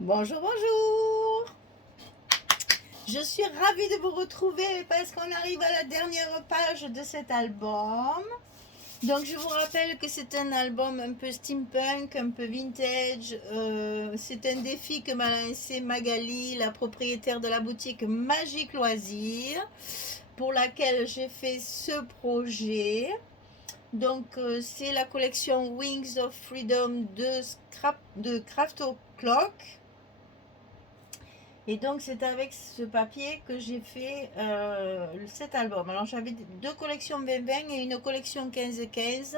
Bonjour, bonjour. Je suis ravie de vous retrouver parce qu'on arrive à la dernière page de cet album. Donc je vous rappelle que c'est un album un peu steampunk, un peu vintage. C'est un défi que m'a lancé Magali, la propriétaire de la boutique Magique Loisirs, pour laquelle j'ai fait ce projet. Donc c'est la collection Wings of Freedom de Craft Clock. Et donc c'est avec ce papier que j'ai fait cet album. Alors j'avais deux collections 20-20 et une collection 15-15.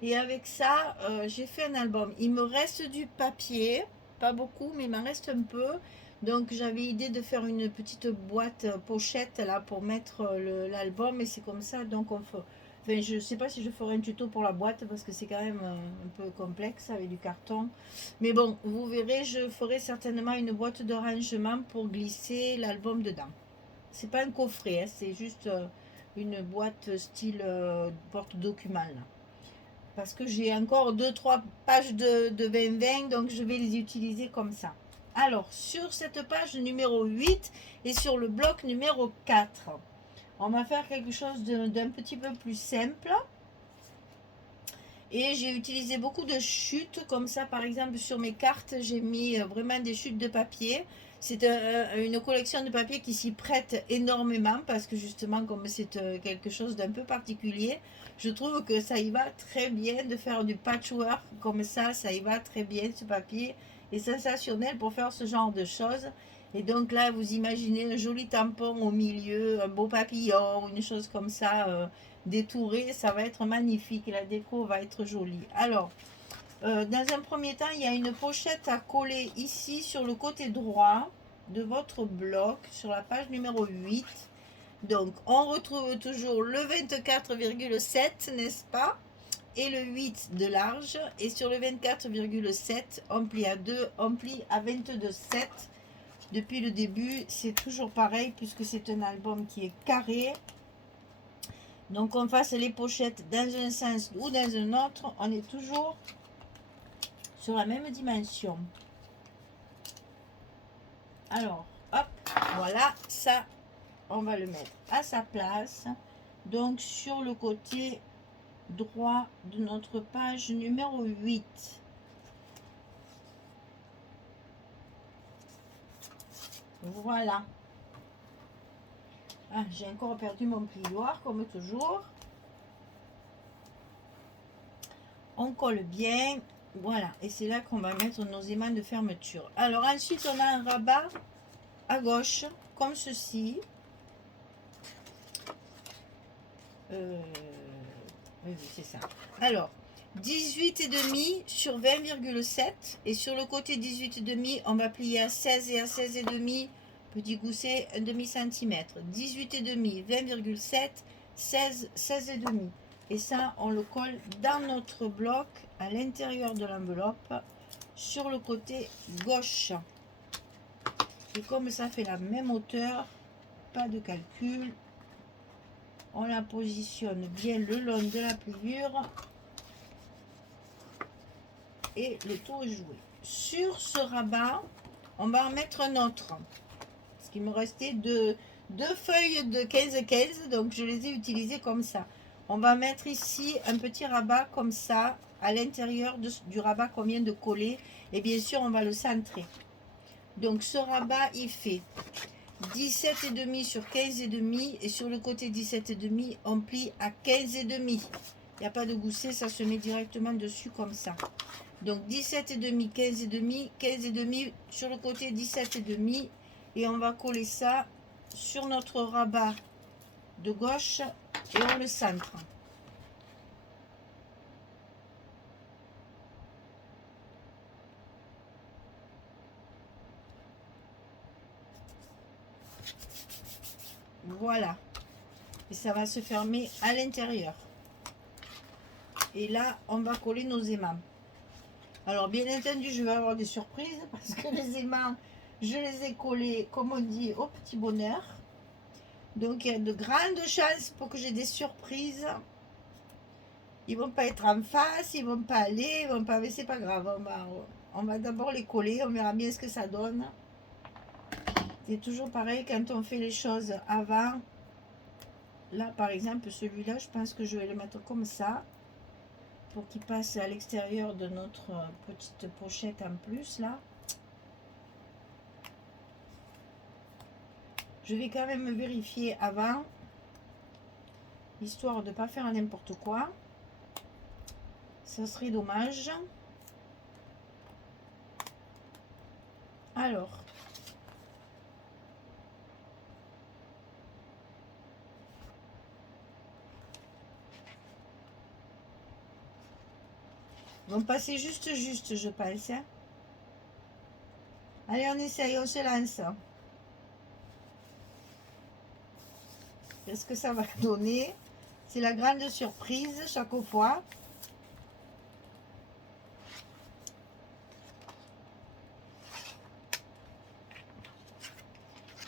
Et avec ça, j'ai fait un album. Il me reste du papier, pas beaucoup, mais il m'en reste un peu. Donc j'avais idée de faire une petite boîte pochette là pour mettre l'album. Et c'est comme ça. Donc on fait. Enfin, je ne sais pas si je ferai un tuto pour la boîte parce que c'est quand même un peu complexe avec du carton. Mais bon, vous verrez, je ferai certainement une boîte de rangement pour glisser l'album dedans. C'est pas un coffret, hein, c'est juste une boîte style porte-document là. Parce que j'ai encore deux trois pages de 20-20, donc je vais les utiliser comme ça. Alors, sur cette page numéro 8 et sur le bloc numéro 4, on va faire quelque chose d'un petit peu plus simple. Et j'ai utilisé beaucoup de chutes, comme ça par exemple sur mes cartes, j'ai mis vraiment des chutes de papier. C'est une collection de papier qui s'y prête énormément parce que justement comme c'est quelque chose d'un peu particulier, je trouve que ça y va très bien de faire du patchwork comme ça y va très bien, ce papier est sensationnel pour faire ce genre de choses. Et donc là, vous imaginez un joli tampon au milieu, un beau papillon, une chose comme ça, détouré, ça va être magnifique. La déco va être jolie. Alors, dans un premier temps, il y a une pochette à coller ici sur le côté droit de votre bloc, sur la page numéro 8. Donc, on retrouve toujours le 24,7, n'est-ce pas? Et le 8 de large. Et sur le 24,7, on plie à 2, on plie à 22,7. Depuis le début, c'est toujours pareil puisque c'est un album qui est carré. Donc on fasse les pochettes dans un sens ou dans un autre, on est toujours sur la même dimension. Alors, hop, voilà, ça, on va le mettre à sa place. Donc sur le côté droit de notre page numéro 8. Voilà. Ah, j'ai encore perdu mon plioir comme toujours. On colle bien. Voilà. Et c'est là qu'on va mettre nos aimants de fermeture. Alors ensuite, on a un rabat à gauche, comme ceci. Oui, c'est ça. Alors, 18,5 sur 20,7. Et sur le côté 18,5, on va plier à 16 et à 16,5. Petit gousset, un demi-centimètre. 18,5, 20,7, 16, 16,5. Et ça, on le colle dans notre bloc, à l'intérieur de l'enveloppe, sur le côté gauche. Et comme ça fait la même hauteur, pas de calcul, on la positionne bien le long de la pliure et le tour est joué. Sur ce rabat, on va en mettre un autre. Parce qu'il me restait deux feuilles de 15-15, donc je les ai utilisées comme ça. On va mettre ici un petit rabat comme ça, à l'intérieur du rabat qu'on vient de coller. Et bien sûr, on va le centrer. Donc ce rabat, il fait 17,5 sur 15,5 et sur le côté 17,5 on plie à 15,5. Il n'y a pas de gousset, ça se met directement dessus comme ça. Donc 17,5, 15,5, 15,5 sur le côté 17,5 et on va coller ça sur notre rabat de gauche et on le centre. Voilà. Et ça va se fermer à l'intérieur. Et là, on va coller nos aimants. Alors, bien entendu, je vais avoir des surprises parce que les aimants, je les ai collés, comme on dit, au petit bonheur. Donc, il y a de grandes chances pour que j'ai des surprises. Ils vont pas être en face, ils vont pas aller, ils vont pas, mais c'est pas grave. On va d'abord les coller, on verra bien ce que ça donne. C'est toujours pareil quand on fait les choses avant. Là, par exemple, celui-là, je pense que je vais le mettre comme ça pour qu'il passe à l'extérieur de notre petite pochette en plus, là. Je vais quand même vérifier avant, histoire de ne pas faire n'importe quoi. Ça serait dommage. Alors, vont passer juste, je pense. Hein. Allez, on essaye, on se lance. Qu'est-ce que ça va donner? C'est la grande surprise chaque fois.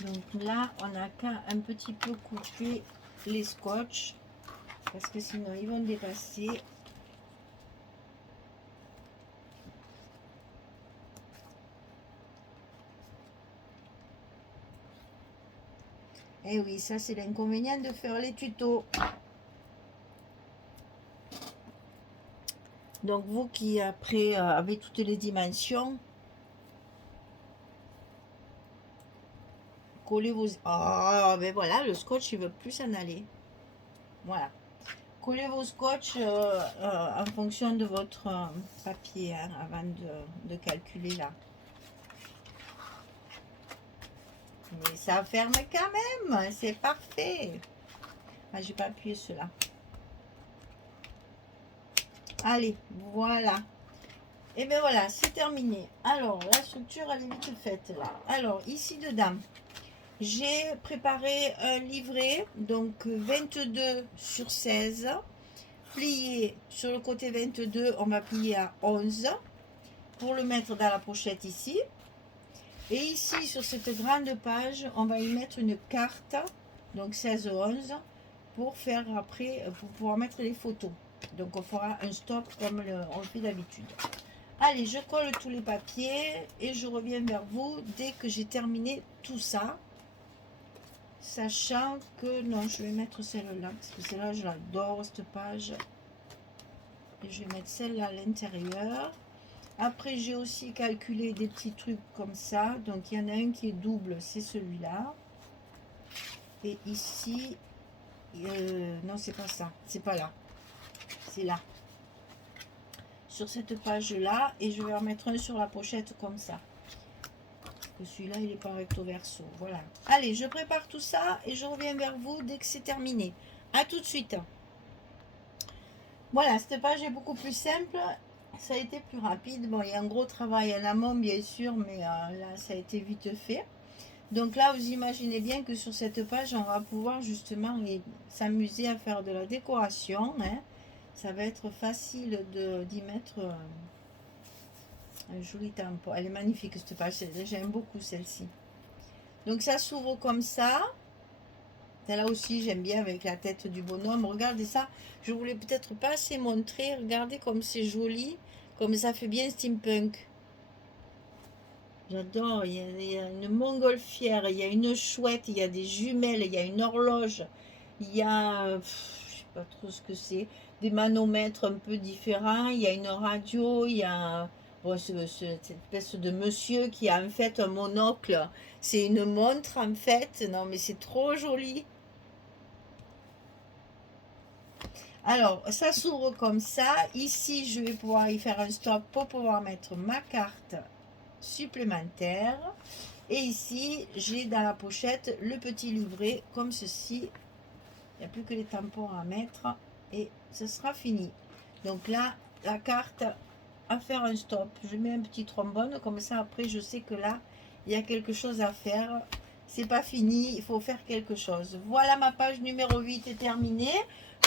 Donc là, on n'a qu'à un petit peu couper les scotch parce que sinon ils vont dépasser. Et oui, ça c'est l'inconvénient de faire les tutos. Donc vous qui après avez toutes les dimensions, collez vos... Oh, ben voilà, le scotch il veut plus s'en aller. Voilà. Collez vos scotch en fonction de votre papier hein, avant de calculer là. Mais ça ferme quand même, c'est parfait. Ah, j'ai pas appuyé cela. Allez, voilà. Et bien voilà, c'est terminé. Alors, la structure, elle est vite faite là. Alors, ici dedans, j'ai préparé un livret, donc 22 sur 16. Plié sur le côté 22, on va plier à 11 pour le mettre dans la pochette ici. Et ici, sur cette grande page, on va y mettre une carte, donc 16-11, pour faire après, pour pouvoir mettre les photos. Donc on fera un stop comme on le fait d'habitude. Allez, je colle tous les papiers et je reviens vers vous dès que j'ai terminé tout ça. Sachant que, non, je vais mettre celle-là, parce que celle-là, je l'adore, cette page. Et je vais mettre celle-là à l'intérieur. Après, j'ai aussi calculé des petits trucs comme ça. Donc, il y en a un qui est double, c'est celui-là. Et ici, non, c'est pas ça. C'est pas là. C'est là. Sur cette page-là. Et je vais en mettre un sur la pochette comme ça. Celui-là, il est pas recto verso. Voilà. Allez, je prépare tout ça et je reviens vers vous dès que c'est terminé. À tout de suite. Voilà, cette page est beaucoup plus simple. Ça a été plus rapide. Bon, il y a un gros travail en amont, bien sûr, mais là, ça a été vite fait. Donc là, vous imaginez bien que sur cette page, on va pouvoir justement s'amuser à faire de la décoration. Hein. Ça va être facile d'y mettre un joli tampon. Elle est magnifique, cette page. J'aime beaucoup celle-ci. Donc ça s'ouvre comme ça. Celle-là aussi, j'aime bien avec la tête du bonhomme. Regardez ça. Je voulais peut-être pas assez montrer. Regardez comme c'est joli. Comme ça fait bien steampunk. J'adore. Il y a une montgolfière. Il y a une chouette. Il y a des jumelles. Il y a une horloge. Il y a... je sais pas trop ce que c'est. Des manomètres un peu différents. Il y a une radio. Il y a... Bon, cette espèce de monsieur qui a en fait un monocle. C'est une montre en fait. Non mais c'est trop joli. Alors, ça s'ouvre comme ça. Ici, je vais pouvoir y faire un stop pour pouvoir mettre ma carte supplémentaire. Et ici, j'ai dans la pochette le petit livret comme ceci. Il n'y a plus que les tampons à mettre et ce sera fini. Donc là, la carte à faire un stop. Je mets un petit trombone comme ça. Après, je sais que là, il y a quelque chose à faire. C'est pas fini, il faut faire quelque chose. Voilà, ma page numéro 8 est terminée.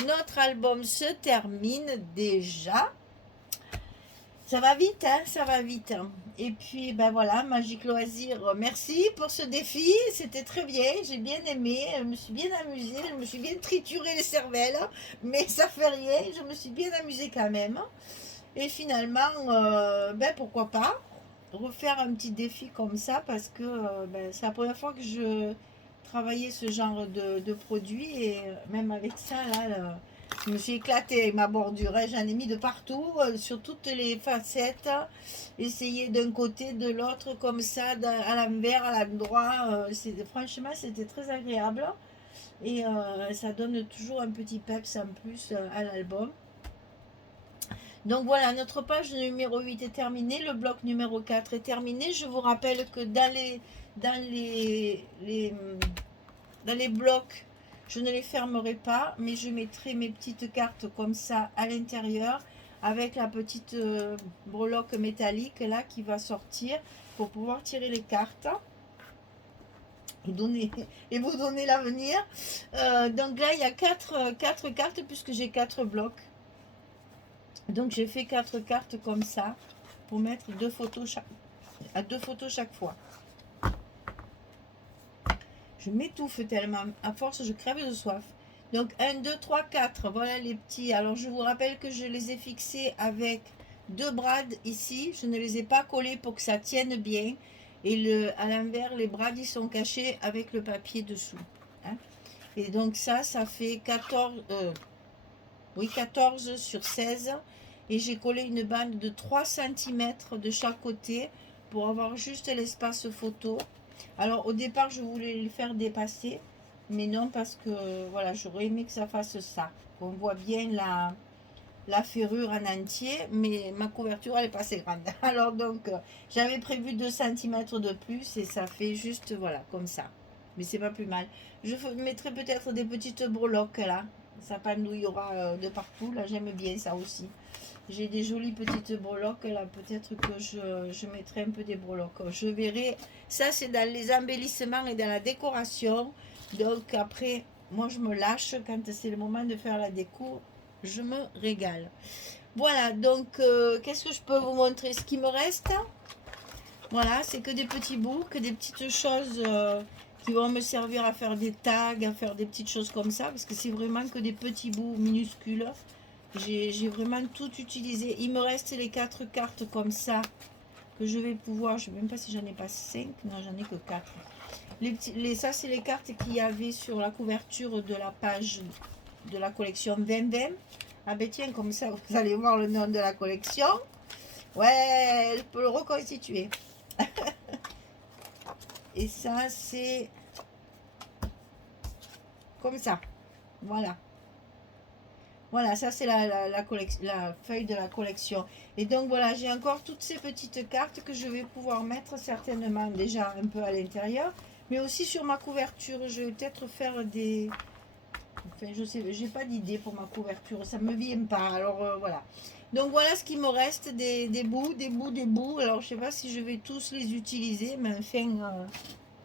Notre album se termine déjà. Ça va vite, hein, ça va vite. Et puis, ben voilà, Magique Loisir, merci pour ce défi. C'était très bien, j'ai bien aimé. Je me suis bien amusée, je me suis bien trituré les cervelles. Mais ça fait rien, je me suis bien amusée quand même. Et finalement, ben pourquoi pas. refaire un petit défi comme ça parce que c'est la première fois que je travaillais ce genre de produit et même avec ça, là, je me suis éclatée avec ma bordure. Hein. J'en ai mis de partout, sur toutes les facettes. Essayer d'un côté, de l'autre, comme ça, à l'envers, à l'endroit. Franchement, c'était très agréable. Et ça donne toujours un petit peps en plus à l'album. Donc voilà, notre page numéro 8 est terminée, le bloc numéro 4 est terminé. Je vous rappelle que dans les blocs, je ne les fermerai pas, mais je mettrai mes petites cartes comme ça à l'intérieur avec la petite breloque métallique là qui va sortir pour pouvoir tirer les cartes et vous donner l'avenir. Donc là, il y a 4 cartes puisque j'ai 4 blocs. Donc j'ai fait 4 cartes comme ça pour mettre 2 photos à 2 photos chaque fois. Je m'étouffe tellement, à force je crève de soif. Donc 1, 2, 3, 4, voilà les petits. Alors je vous rappelle que je les ai fixés avec 2 brades ici. Je ne les ai pas collés pour que ça tienne bien. Et à l'envers, les brades ils sont cachés avec le papier dessous. Hein. Et donc ça fait 14 sur 16. Et j'ai collé une bande de 3 cm de chaque côté pour avoir juste l'espace photo. Alors au départ je voulais le faire dépasser, mais non parce que voilà, j'aurais aimé que ça fasse ça. On voit bien la ferrure en entier, mais ma couverture elle est pas assez grande. Alors donc j'avais prévu 2 cm de plus et ça fait juste voilà comme ça. Mais c'est pas plus mal. Je mettrai peut-être des petites breloques là. Ça pendouillera de partout. Là j'aime bien ça aussi. J'ai des jolies petites breloques là, peut-être que je mettrai un peu des breloques. Je verrai. Ça, c'est dans les embellissements et dans la décoration. Donc après, moi, je me lâche quand c'est le moment de faire la déco. Je me régale. Voilà, donc qu'est-ce que je peux vous montrer? Ce qui me reste, voilà, c'est que des petits bouts, que des petites choses qui vont me servir à faire des tags, à faire des petites choses comme ça, parce que c'est vraiment que des petits bouts minuscules. J'ai vraiment tout utilisé. Il me reste les 4 cartes comme ça que je vais pouvoir. Je ne sais même pas si j'en ai pas 5. Non, j'en ai que 4. Ça, c'est les cartes qu'il y avait sur la couverture de la page de la collection 2020. Ah ben tiens, comme ça, vous allez voir le nom de la collection. Ouais, je peux le reconstituer. Et ça, c'est comme ça. Voilà. Voilà, ça c'est la feuille de la collection. Et donc voilà, j'ai encore toutes ces petites cartes que je vais pouvoir mettre certainement déjà un peu à l'intérieur. Mais aussi sur ma couverture, je vais peut-être faire des... Enfin, je sais, j'ai pas d'idée pour ma couverture, ça me vient pas. Alors voilà. Donc voilà ce qui me reste, des bouts, des bouts, des bouts. Alors je sais pas si je vais tous les utiliser, mais enfin,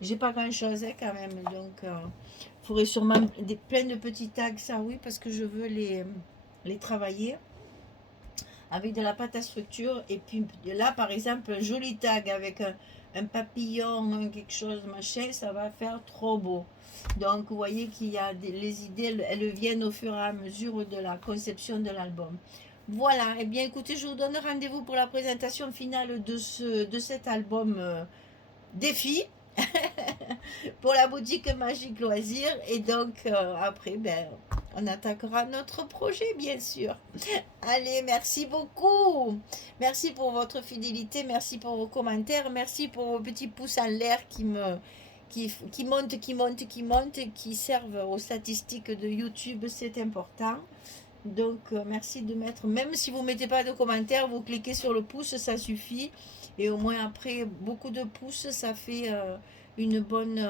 j'ai pas grand chose hein, quand même. Donc... il faudrait sûrement plein de petits tags, ça oui, parce que je veux les travailler avec de la pâte à structure. Et puis là, par exemple, un joli tag avec un papillon, quelque chose, machin, ça va faire trop beau. Donc, vous voyez qu'il y a les idées, elles viennent au fur et à mesure de la conception de l'album. Voilà, et bien écoutez, je vous donne rendez-vous pour la présentation finale de cet album défi. Pour la boutique Magique Loisirs. Et donc, après, on attaquera notre projet, bien sûr. Allez, merci beaucoup. Merci pour votre fidélité. Merci pour vos commentaires. Merci pour vos petits pouces en l'air qui montent, qui servent aux statistiques de YouTube. C'est important. Donc, merci de mettre, même si vous ne mettez pas de commentaires, vous cliquez sur le pouce, ça suffit. Et au moins, après, beaucoup de pouces, ça fait une bonne,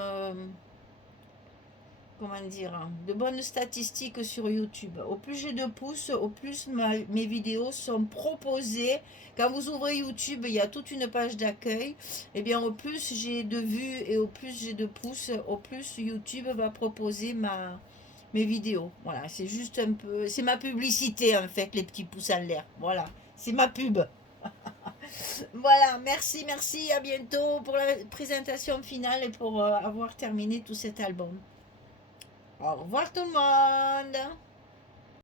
comment dire, hein, de bonnes statistiques sur YouTube. Au plus j'ai de pouces, au plus mes vidéos sont proposées. Quand vous ouvrez YouTube, il y a toute une page d'accueil. Et bien, au plus j'ai de vues et au plus j'ai de pouces, au plus YouTube va proposer mes vidéos. Voilà, c'est juste un peu... C'est ma publicité, en fait, les petits pouces en l'air. Voilà, c'est ma pub. Voilà, merci, à bientôt pour la présentation finale et pour avoir terminé tout cet album. Au revoir tout le monde.